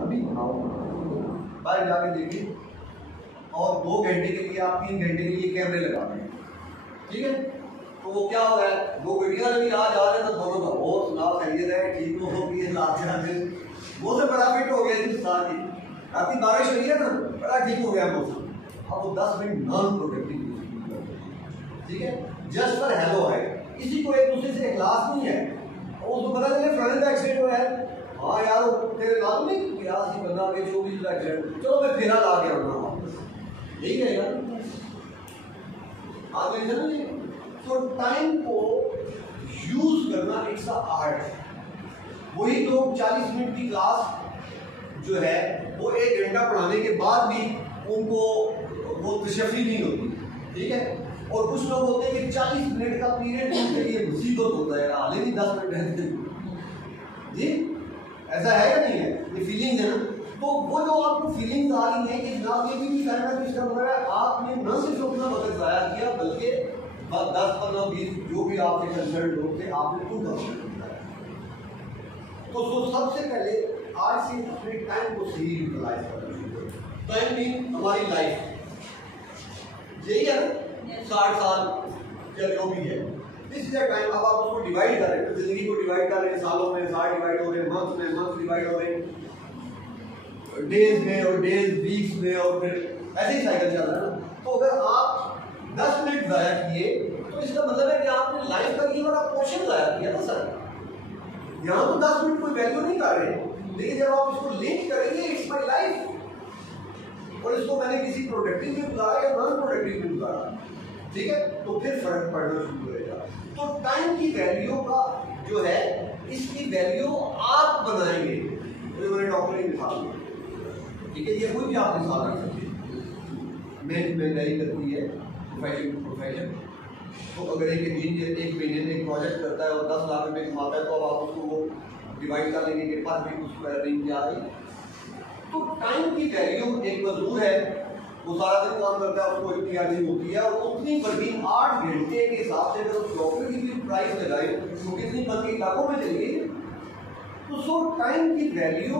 अभी बनाओ, बाहर जाके देखिए, और 2 घंटे के लिए आप 3 घंटे के लिए कैमरे लगा दें, ठीक है। तो वो क्या हो रहा है, 2 वीडियो भी आज आ रहे हैं तो दोनों का वो सुनाओ खरीद है, ठीक हो गई है, वो से बड़ा फिट हो गया हिंदुस्तान की। रात बारिश हुई है ना, बड़ा ठीक हो गया मौसम। अब वो 10 मिनट नॉन प्रोडक्टिव, ठीक है, जस्ट फॉर हेलो है, किसी को एक दूसरे से इखलास नहीं है। और उसको पता चले फ्रेंड का एक्सीडेंट हुआ है, हाँ यार तेरे नाम नहीं क्या सी बंदा के 24 का एक्सीडेंट, चलो मैं फेरा ला के आऊँगा वापस, यही रहेगा आप देख रहे हैं। तो टाइम को यूज करना इट्स अ आर्ट। वही लोग 40 मिनट की क्लास जो है वो 1 घंटा पढ़ाने के बाद भी उनको वो तशफ़ी नहीं होती, ठीक है। और कुछ लोग होते हैं कि 40 मिनट का पीरियड उनके लिए मुसीबत होता है, हाल ही 10 मिनट रहते जी, ऐसा है या नहीं है, ये फीलिंग्स है ना। तो वो जो आपको फीलिंग्स आ रही है कि जनाब ये भी नहीं करना, तो इसका मतलब है आपने न सिर्फ अपना वक्त ज़ाया किया बल्कि 10, 15, 20 जो भी आपके कंसर्न लोग थे आपने उनका वक्त बताया। तो सबसे पहले आज से अपने टाइम को सही यूटिलाइज करना शुरू करें। टाइम मीन हमारी लाइफ, यही है ना, 60 साल या जो भी है, दिस इज द टाइम। अब आप उसको डिवाइड कर रहे हैं, जिंदगी को डिवाइड कर रहे हैं, सालों में 60 डिवाइड हो रहे हैं, मंथ में मंथ डिवाइड हो रहे हैं, डेज में, और डेज वीक्स में, और फिर ऐसे ही साइकिल चल रहा है ना। तो अगर आप 10 मिनट ज़ाया किए तो इसका मतलब है कि आपने लाइफ का ये वाला पोर्शन ज़ाया किया ना सर। यहाँ तो 10 मिनट कोई वैल्यू नहीं कर रहे, लेकिन जब आप इसको लिंक करेंगे इट्स माई लाइफ, और इसको मैंने किसी प्रोडक्टिव में गुजारा या नॉन प्रोडक्टिव में गुजारा, ठीक है, तो फिर फर्क पड़ना शुरू करेगा। तो टाइम की वैल्यू का जो है, इसकी वैल्यू आप बनाएंगे। तो मैंने डॉक्टर की मिसाल, ठीक है, ये कोई भी आप मिसाल रख सकते हैं। मैं तैयारी करती है प्रोफेशन, तो अगर एक महीने में एक प्रोजेक्ट करता है और 10 लाख रुपये कमाता है, तो अब आप उसको वो डिवाइड कर लेंगे कि पर वीक उसको अर्निंग क्या आई। तो टाइम की वैल्यू एक मजदूर है, वो सारा दिन काम करता है, उसको इतनी अर्निंग होती है, और उतनी वर्किंग 8 घंटे के हिसाब से अगर उस डॉक्टर की भी प्राइस लगाए तो कितनी बनती, लाखों में चली गई। तो टाइम की वैल्यू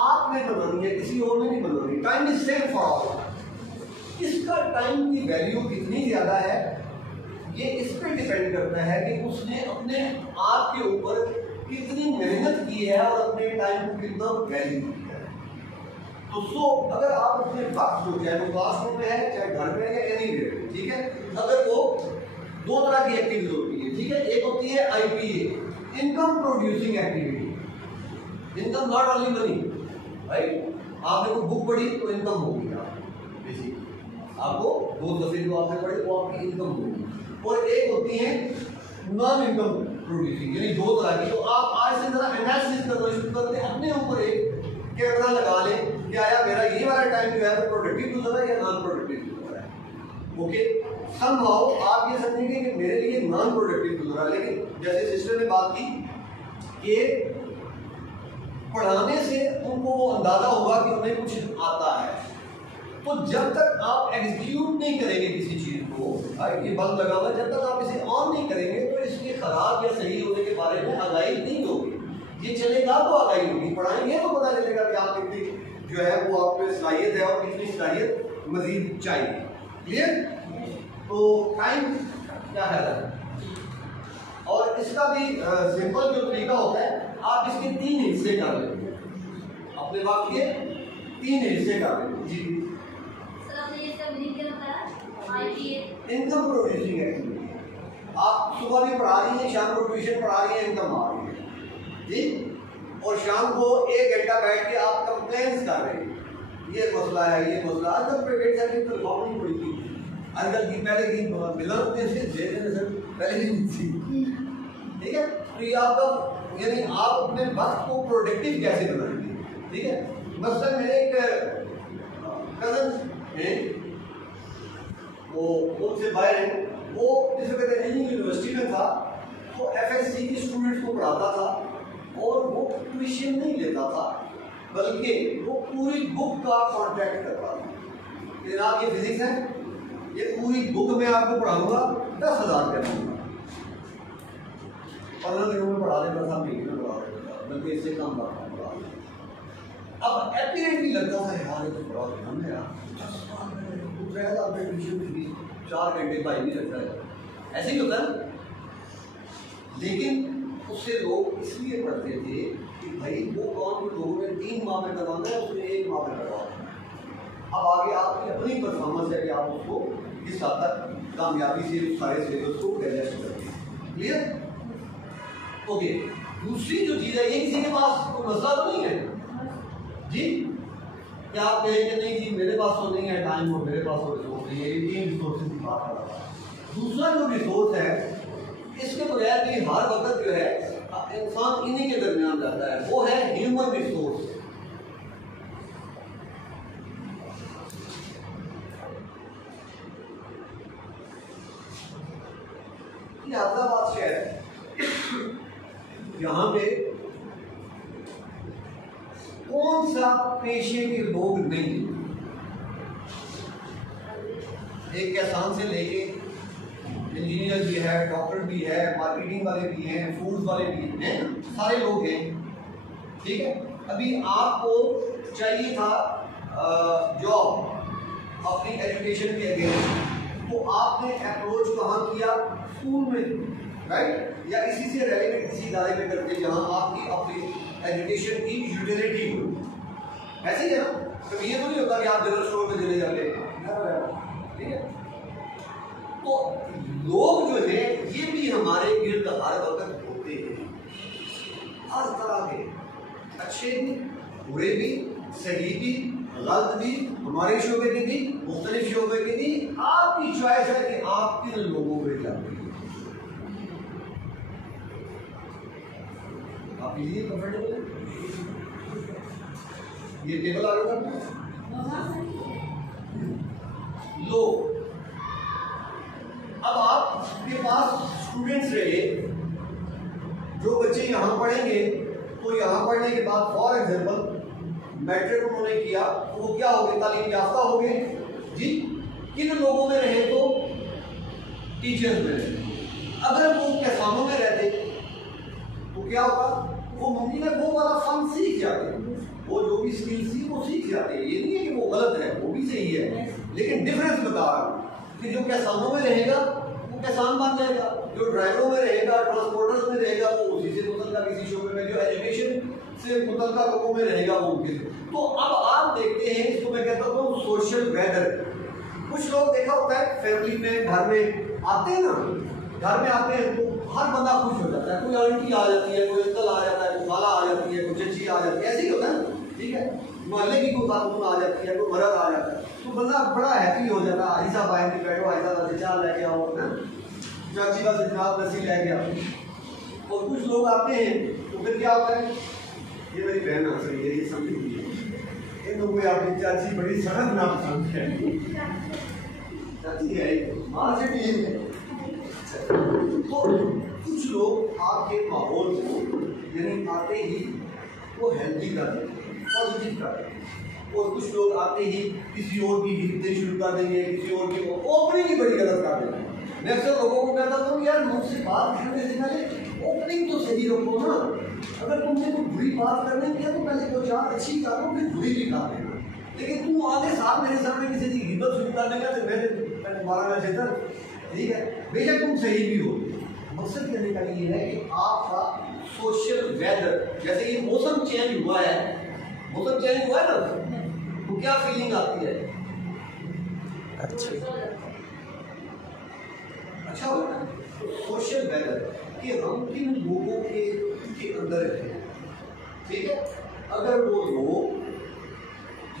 आपने बनानी है, किसी और ने नहीं बनानी। Time is same for all. इसका टाइम की वैल्यू कितनी ज्यादा है ये इस पर डिपेंड करता है कि उसने अपने आप के ऊपर कितनी मेहनत की है और अपने टाइम को कितना वैल्यू किया है। तो अगर आप अपने वक्त को, चाहे वो क्लासरूम में है, चाहे घर में है, या एनीवेयर, ठीक है, अगर वो 2 तरह की एक्टिविटी होती है, ठीक है। एक होती है IPA, income producing activity. Income not only money, right. आपने कोई बुक पढ़ी तो इनकम होगी, आपको 2 दफे जो आपने पढ़े वो आपकी इनकम होगी। और एक होती है नॉन इनकम प्रोड्यूसिंग, यानी 2 तरह की। तो आप आज से जरा एनालिसिस करना शुरू कर दें, अपने ऊपर एक कैमरा लगा लें कि आया मेरा ये वाला टाइम जो है वो प्रोडक्टिव गुजरा है या नॉन प्रोडक्टिव गुजरा है। ओके, समहाउ आप ये समझेंगे कि मेरे लिए नॉन प्रोडक्टिव गुजरा। लेकिन जैसे सिस्टर ने बात की कि पढ़ाने से उनको वो अंदाजा होगा कि उन्हें कुछ आता है, तो जब तक आप एग्जीक्यूट नहीं करेंगे किसी चीज को, ये बल्ब लगा हुआ, जब तक आप इसे ऑन नहीं करेंगे तो इसके खराब या सही होने के बारे में आगाही नहीं होगी। ये चलेगा तो आगाही होगी, पढ़ाएंगे तो पता चलेगा कि आप कितनी जो है वो आप में सलाहियत है और कितनी सलाहियत मजीद चाहिए। क्लियर? तो टाइम क्या है, और इसका भी सिंपल जो तरीका होता है, आप इसके 3 हिस्से कर लेंगे, अपने वक्त के 3 हिस्से कर लेंगे। जी, इनकम प्रोड्यूसिंग एक्टिविटी। आप सुबह भी पढ़ा रही हैं, शाम को ट्यूशन पढ़ा रही हैं, इनकम आ रही है, ठीक। और शाम को 1 घंटा बैठ के आप कंप्लेंट्स कर रहे हैं, ये मसला है, ये मसला। आजकल प्राइवेट सेक्टर तो रिफॉर्म नहीं पड़ी थी, आजकल की पहले की मिलन पहले नहीं थी, ठीक है। तो ये आपका, यानी आप अपने वक्त को प्रोडक्टिव कैसे बनाएंगे, ठीक है। मसलन मेरे एक कजन है, वो मुझसे बाहर है, वो जिस वक्त यूनिवर्सिटी में था, तो FSC के स्टूडेंट्स को पढ़ाता था, और वो ट्यूशन नहीं लेता था, बल्कि वो पूरी बुक का कॉन्ट्रैक्ट करता था। लेकिन आप ये फिजिक्स है, ये पूरी बुक में आपको पढ़ाऊंगा, 10,000 रुपया दूंगा। 15 दिनों में पढ़ा देता था, महीने में पढ़ा देता था, बल्कि इससे कम पढ़ा। अब एपीरेंटली लगता था यार ये तो बड़ा ध्यान है यार, 10 साल में ट्यूशन फीस 4 घंटे भाई नहीं लगता है, ऐसे ही होता है। लेकिन उससे लोग इसलिए पढ़ते थे कि भाई वो कौन जो लोगों ने 3 माह में करवाना है उसने 1 माह में करवाना है। अब आगे आपकी अपनी परफॉर्मेंस है कि आप उसको किस हद तक कामयाबी से सारे सिलेबस को एडजस्ट करते हैं। क्लियर? ओके, दूसरी जो चीज़ है, ये किसी के पास कोई मसला तो नहीं है जी? क्या आप कहेंगे नहीं जी मेरे पास तो नहीं है टाइम और मेरे पास तो रिसोर्स नहीं है, ये 3 रिसोर्सेज की बात कर रहा था। दूसरा जो रिसोर्स है इसके बगैर भी हर वक्त जो है इंसान इन्हीं के दरमियान रहता है, वो है ह्यूमन रिसोर्स। अहमदाबाद शहर, यहाँ पे कौन सा पेशे के लोग नहीं, एक किसान से लेके इंजीनियर भी है, डॉक्टर भी है, मार्केटिंग वाले भी हैं, फूड्स वाले भी हैं, सारे लोग हैं। ठीक है, अभी आपको चाहिए था जॉब अपनी एजुकेशन के अगेंस्ट, तो आपने अप्रोच कहाँ किया? स्कूल में, राइट? या इसी से रेलेवेंट किसी इदारे में करके जहाँ आपकी अपनी एजुकेशन की यूटिलिटी हो। ऐसे ही है ना, कभी ये तो नहीं होता कि आप जनरल स्टोर में चले जाते, ठीक है? तो लोग जो है ये भी हमारे गिर्द हर वक्त होते हैं, हर तरह के, अच्छे भी, बुरे भी, सही भी, गलत भी, हमारे शोबे के भी, मुख्तलिफ शोबे के भी। आपकी चॉइस है कि आप किन लोगों में जाते हैं। आप इजीली कंफर्टेबल है? ये टेबल आ रहा लो। अब आपके पास स्टूडेंट्स रहे, जो बच्चे यहाँ पढ़ेंगे तो यहाँ पढ़ने के बाद फॉर एग्जाम्पल मैट्रिक उन्होंने किया तो वो क्या हो गए? तालीम याफ्ता हो गए जी। किन लोगों में रहे? तो टीचर्स में रहे। अगर वो किसानों में रहते तो क्या होगा? वो मुमकिन है वो वाला फन सीख जाते, वो जो भी स्किल थी वो सीख जाते। ये नहीं है कि वो गलत है, वो भी सही है, लेकिन डिफरेंस बता रहा हूँ कि जो किसानों में रहेगा वो किसान बन जाएगा, जो ड्राइवरों में रहेगा, ट्रांसपोर्टर्स में रहेगा, वो उसी से मुतल्लिका किसी शोबे में, जो एजुकेशन से मुतल्लिका लोगों में रहेगा वो उनके। तो अब आप देखते हैं, इसको मैं कहता हूँ सोशल वेदर। कुछ लोग देखा होता है फैमिली में, घर में आते हैं ना, घर में आते हैं तो हर बंदा खुश हो जाता है, कोई आंटी आ जाती है, कोई अंकल आ जाता है, कोई खाला आ जाती है, कोई चची आ जाती है, ऐसे ही होता है। ठीक है, मोहल्ले की कोई खातून आ जाती है, कोई मर्द आ जाता है, तो बंदा बड़ा हैप्पी हो जाता है। हाजी साहब आए थे, बैठो, हाजी साहब से चाय लेके आओ, चाची का जनाब लस्सी लेके आओ। और कुछ लोग आते हैं तो फिर क्या होता है? ये मेरी बहन आ रही है, ये समझी हुई है, इन लोगों को आपकी चाची बड़ी सख्त नाम पसंद है, चाची है माँ से भी है। तो कुछ लोग आपके माहौल को यानी आते ही वो हेल्दी कर देंगे, पॉजिटिव कर देंगे, और कुछ लोग आते ही किसी और की हिस्से शुरू कर देंगे, किसी और की ओपनिंग ही बड़ी गलत कर देंगे। मैं अक्सर लोगों को कहता हूँ यार मुझसे बात करने से पहले ओपनिंग तो सही रखो ना। अगर तुमने कोई बुरी बात करने की है तो पहले 2-4 अच्छी करो, फिर बुरी भी कर देना। लेकिन तू आगे साथ मेरे सामने किसी की हिम्मत शुरू कर देगा तो मैंने मारा ना, ठीक है, बेशक तुम सही भी हो। मकसद कहने का ये है कि आपका सोशल वेदर, जैसे ये मौसम चेंज हुआ है, मौसम चेंज हुआ है ना, तो क्या फीलिंग आती है? अच्छा होता है। तो सोशल वेदर कि हम किन लोगों के अंदर हैं, ठीक है। अगर वो लोग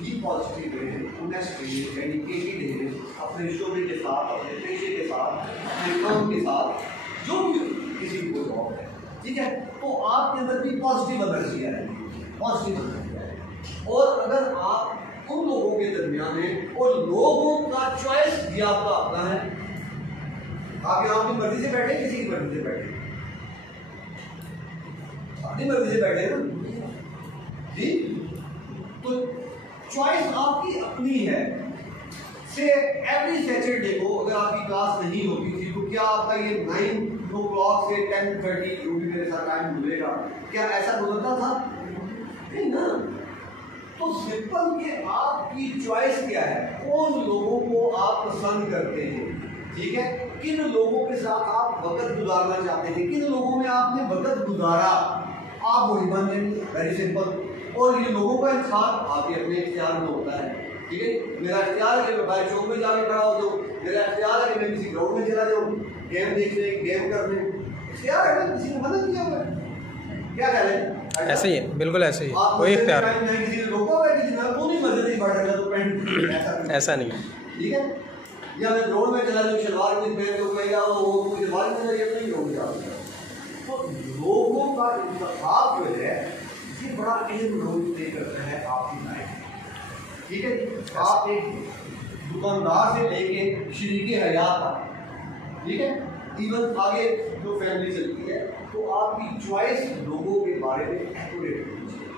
भी पॉजिटिव हैं, ऑनेस्ट हैं, डेडिकेटेड हैं अपने शोबे के साथ, अपने पेशे के साथ, अपने काम के साथ, जो भी किसी को जॉब है, ठीक है, तो आपके अंदर भी पॉजिटिव एनर्जी आएगी, पॉजिटिव एनर्जी आएगी। और अगर आप उन लोगों के दरमियान हैं और लोगों का चॉइस भी आपका अपना है, आप यहाँ अपनी मर्जी से बैठे, किसी की मर्जी से बैठे, अपनी मर्जी से बैठे ना जी, तो चॉइस आपकी अपनी है। से एवरी सैटरडे को अगर आपकी क्लास नहीं होती थी तो क्या आपका ये 9 o'clock से 10:30 जो भी मेरे साथ टाइम मिलेगा, क्या ऐसा गुजरता था? नहीं ना। सिंपल कि आपकी चॉइस क्या है, कौन लोगों को आप पसंद करते हैं, ठीक है, किन लोगों के साथ आप वक्त गुजारना चाहते हैं, किन लोगों में आपने वक्त गुजारा, आप वही बन जाएंगे। Very simple. और ये लोगों का इंसान आपके अपने इख्तियार में होता है, ठीक है। मेरा इख्तियार है कि मैं बाहर चौक में जाके खड़ा हो जाऊँ, मेरा इख्तियार है कि मैं किसी ग्राउंड में चला जाऊँ, गेम देखने, गेम करने, इख्तियार है ना, किसी ने मदद किया हुआ है। क्या कह रहे हैं? ऐसे ही है, बिल्कुल ऐसे ही, कोई इख्तियार नहीं, किसी ने रोका हुआ है, किसी ने तो नहीं, मस्जिद नहीं पढ़ रहा तो पैंट ऐसा नहीं है, ठीक है। या मैं रोड में चला जाऊँ शलवार में पहन के गया वो शलवार में नहीं रोड जा सकता। तो लोगों का इंतखाब जो है ये बड़ा अहम रोल प्ले करता है आपकी लाइफ, ठीक है। आप एक दुकानदार से लेके शरीके हयात तक, ठीक है, इवन आगे जो फैमिली चलती है, तो आपकी चॉइस लोगों के बारे में एक्यूरेट होनी चाहिए।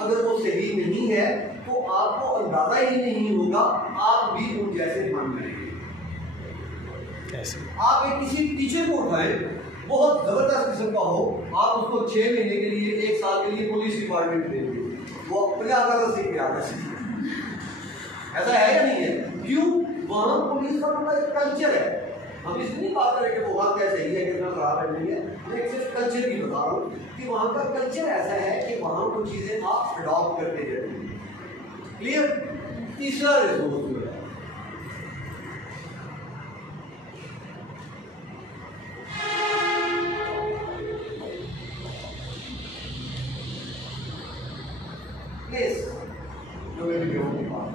अगर वो सही नहीं है तो आपको अंदाजा ही नहीं होगा, आप भी उन जैसे बन जाएंगे। आप एक किसी टीचर को उठाएं, बहुत जबरदस्त किस्म का हो, आप उसको 6 महीने के लिए, 1 साल के लिए पुलिस डिपार्टमेंट देंगे, वो अपने आगे सीख के आगे सीख, ऐसा है या नहीं है? क्यों? वहाँ पुलिस का पूरा एक कल्चर है। हम इसलिए नहीं बात करें कि वो वहाँ क्या सही है, कितना खराब है, नहीं है, मैं सिर्फ कल्चर की बता रहा हूँ कि वहाँ का कल्चर ऐसा है कि वहाँ को चीज़ें आप अडॉप्ट करते जाते हैं। क्लियर? तीसरा रिसोर्स जो है प्लेस, जो मैं वीडियो में बात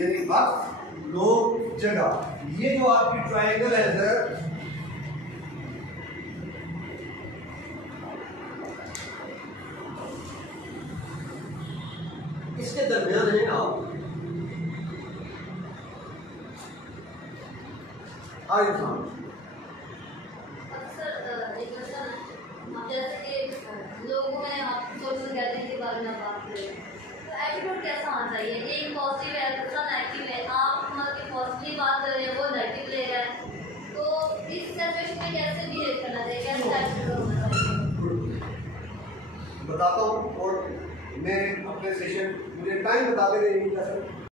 यानी वक्त, लोग, जगह। ये जो आपकी ट्रायंगल है सर, इसके दरमियान है आप हर इंसान। जैसे कि लोगों में आप सोशल गैदरिंग के बारे में बात करें तो एटीट्यूड कैसा आना चाहिए? एक पॉजिटिव है, दूसरा नेगेटिव है, आप मतलब पॉजिटिव बात कर रहे हैं, वो नेगेटिव ले रहा है, तो इस सिचुएशन में कैसे बिहेव करना चाहिए, कैसे एटीट्यूड होना चाहिए? बताता हूँ। और मैं अपने सेशन, मुझे टाइम बता दे रही है सर।